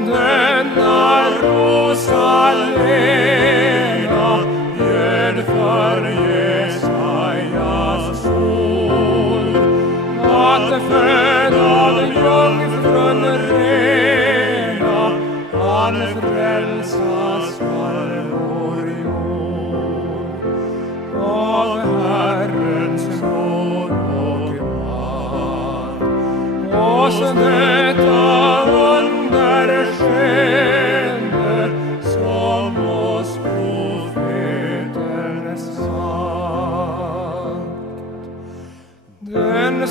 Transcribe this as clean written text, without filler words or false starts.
denna Rosalena ljöd för Jesajas ord att föda jungfrun rena han frälsa skall vår jord av Herrens nåd och makt. Och så detta under skener som oss profeten sagt. Den